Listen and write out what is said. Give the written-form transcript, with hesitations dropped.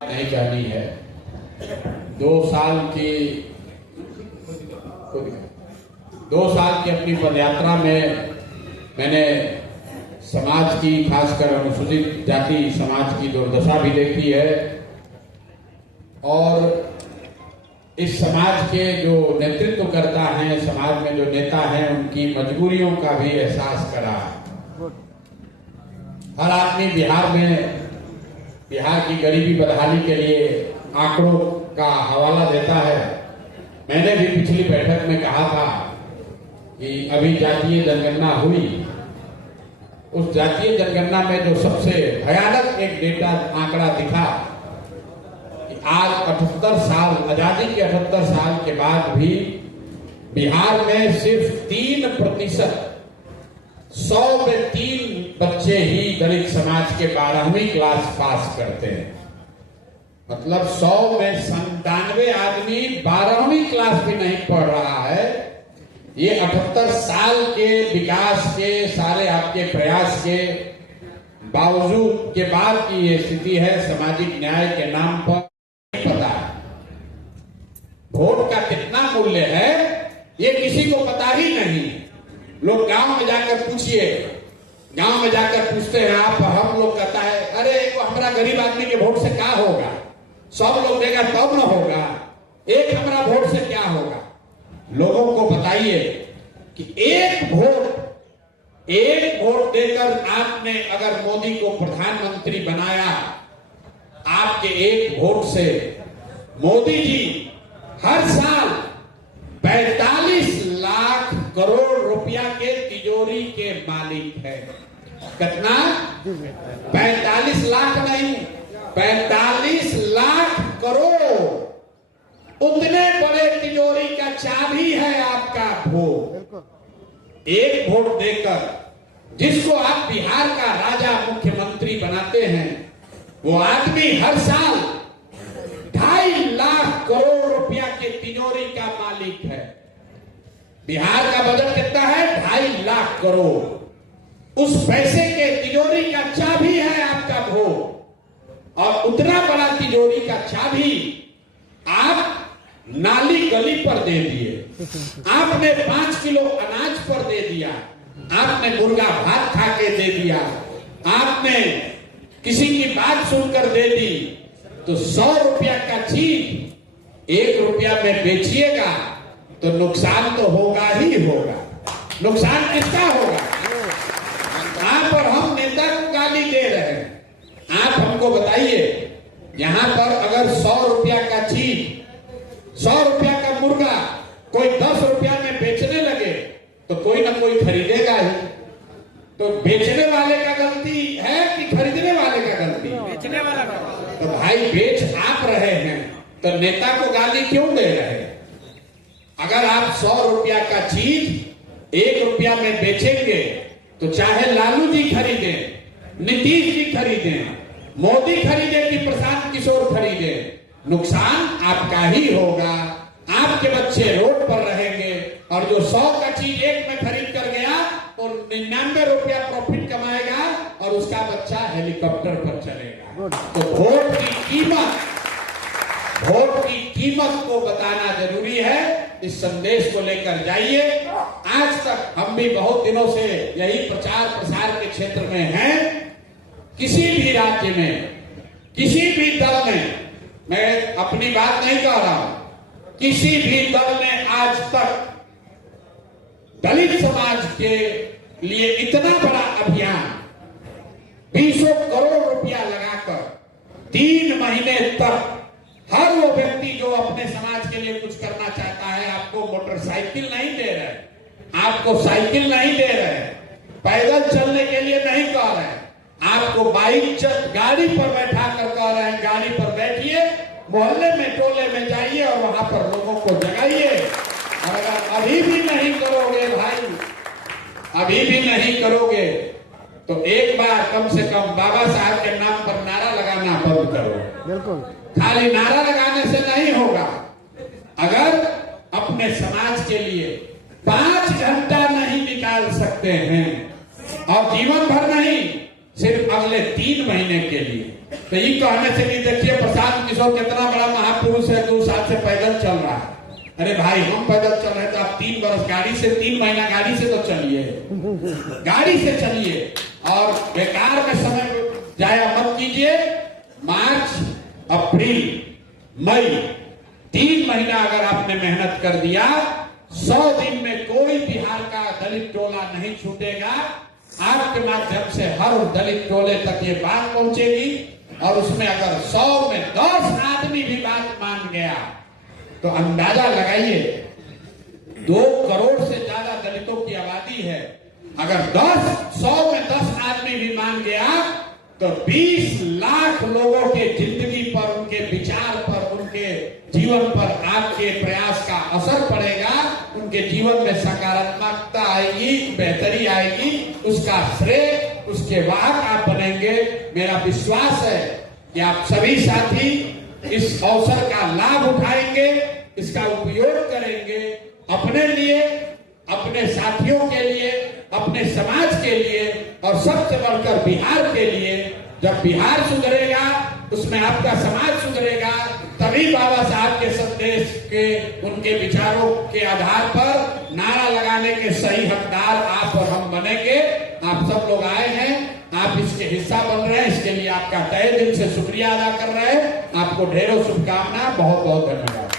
नहीं कहनी है। 2 साल की अपनी पदयात्रा में मैंने समाज की, खासकर अनुसूचित जाति समाज की दुर्दशा भी देखी है और इस समाज के जो नेतृत्व करता है, समाज में जो नेता हैं, उनकी मजबूरियों का भी एहसास करा। हर आदमी बिहार की गरीबी बदहाली के लिए आंकड़ों का हवाला देता है। मैंने भी पिछली बैठक में कहा था कि अभी जातीय जनगणना हुई, उस जातीय जनगणना में जो सबसे भयानक एक डेटा आंकड़ा दिखा कि आज 78 साल, आजादी के 78 साल के बाद भी बिहार में सिर्फ 3%, 100 में 3 बच्चे ही दलित समाज के 12वीं क्लास पास करते हैं। मतलब 100 में 97 आदमी 12वीं क्लास भी नहीं पढ़ रहा है। ये 78 साल के विकास के, सारे आपके प्रयास के बावजूद के बाद की ये स्थिति है। सामाजिक न्याय के नाम पर पता है वोट का कितना मूल्य है, ये किसी को पता ही नहीं। लोग गांव में जाकर पूछिए, गांव में जाकर पूछते हैं आप, हम लोग कहता है अरे वो हमारा गरीब आदमी के वोट से क्या होगा, सब लोग देगा तब न होगा, एक हमारा वोट से क्या होगा। लोगों को बताइए कि एक वोट देकर आपने अगर मोदी को प्रधानमंत्री बनाया, आपके एक वोट से मोदी जी हर साल 45 लाख करोड़ रुपया के तिजोरी के मालिक है। कितना? 45 लाख नहीं, 45 लाख करोड़। उतने बड़े तिजोरी का चाबी है आपका वोट। एक वोट देकर जिसको आप बिहार का राजा मुख्यमंत्री बनाते हैं, वो आदमी हर साल 2.5 लाख करोड़ रुपया के तिजोरी का मालिक है। बिहार का बजट कितना है? 2.5 लाख करोड़। उस पैसे के तिजोरी का चाबी है आपका वोट। और उतना बड़ा तिजोरी का चाबी आप नाली गली पर दे दिए, आपने 5 किलो अनाज पर दे दिया, आपने मुर्गा भात खा के दे दिया, आपने किसी की बात सुनकर दे दी। तो 100 रुपया का चीज 1 रुपया में बेचिएगा तो नुकसान तो होगा ही होगा। नुकसान किसका होगा? आप और हम नेता को गाली दे रहे हैं। आप हमको बताइए, यहां पर अगर 100 रुपया का चीज, 100 रुपया का मुर्गा कोई 10 रुपया में बेचने लगे तो कोई ना कोई खरीदेगा ही। तो बेचने वाले का गलती है कि खरीदने वाले का गलती? बेचने वाला का। तो भाई बेच आप रहे हैं तो नेता को गाली क्यों दे रहे हैं? अगर आप 100 रुपया का चीज 1 रुपया में बेचेंगे तो चाहे लालू जी खरीदे, नीतीश जी खरीदे, मोदी खरीदे कि प्रशांत किशोर खरीदे, नुकसान आपका ही होगा। आपके बच्चे रोड पर रहेंगे और जो 100 का चीज 1 में खरीद कर गया तो 99 रुपया प्रॉफिट कमाएगा और उसका बच्चा हेलीकॉप्टर पर चलेगा। तो वोट की कीमत को बताना जरूरी है। इस संदेश को लेकर जाइए। आज तक हम भी बहुत दिनों से यही प्रचार प्रसार के क्षेत्र में हैं। किसी भी राज्य में, किसी भी दल में, मैं अपनी बात नहीं कह रहा हूं, किसी भी दल ने आज तक दलित समाज के लिए इतना बड़ा अभियान 20 करोड़ रुपया लगाकर 3 महीने तक हर वो व्यक्ति जो अपने समाज के लिए कुछ करना चाहता है, आपको मोटरसाइकिल नहीं दे रहे, आपको साइकिल नहीं दे रहे, पैदल चलने के लिए नहीं कह रहे, आपको बाइक गाड़ी पर बैठा कर कह रहे हैं गाड़ी पर बैठिए, मोहल्ले में टोले में जाइए और वहां पर लोगों को जगाइए। और अगर अभी भी नहीं करोगे भाई, अभी भी नहीं करोगे तो एक बार कम से कम बाबा साहब के नाम पर नारा लगाना बंद करो। बिल्कुल, खाली नारा लगाने से नहीं होगा। अगर अपने समाज के लिए 5 घंटा नहीं निकाल सकते हैं और जीवन भर नहीं, सिर्फ अगले 3 महीने के लिए, तो ये कहने से नहीं, देखिए प्रसाद देखो कितना बड़ा महापुरुष है, 2 साल से पैदल चल रहा है। अरे भाई हम पैदल चल रहे हैं तो आप 3 बरस गाड़ी से, 3 महीना गाड़ी से तो चलिए, गाड़ी से चलिए और बेकार में समय जाया मत कीजिए। मार्च, अप्रैल, मई 3 महीना अगर आपने मेहनत कर दिया, 100 दिन में कोई बिहार का दलित टोला नहीं छूटेगा। आपके माध्यम से हर दलित टोले तक ये बात पहुंचेगी और उसमें अगर 100 में 10 आदमी भी बात मान गया तो अंदाजा लगाइए 2 करोड़ से ज्यादा दलितों की आबादी है। अगर 100 में 10 आदमी भी मान गया तो 20 लाख लोगों के जिंदगी पर, उनके विचार पर, उनके जीवन पर आपके प्रयास का असर पड़ेगा। उनके जीवन में सकारात्मकता आएगी, बेहतरी आएगी, उसका श्रेय, उसके वाहक आप बनेंगे। मेरा विश्वास है कि आप सभी साथी इस अवसर का लाभ उठाएंगे, इसका उपयोग करेंगे अपने लिए, अपने साथियों के लिए, अपने समाज के लिए और सबसे बढ़कर बिहार के लिए। जब बिहार सुधरेगा, उसमें आपका समाज सुधरेगा, तभी बाबा साहब के संदेश के, उनके विचारों के आधार पर नारा लगाने के सही हकदार आप और हम बनेंगे। आप सब लोग आए हैं, आप इसके हिस्सा बन रहे हैं, इसके लिए आपका तहे दिल से शुक्रिया अदा कर रहे हैं। आपको ढेरों शुभकामनाएं, बहुत बहुत धन्यवाद।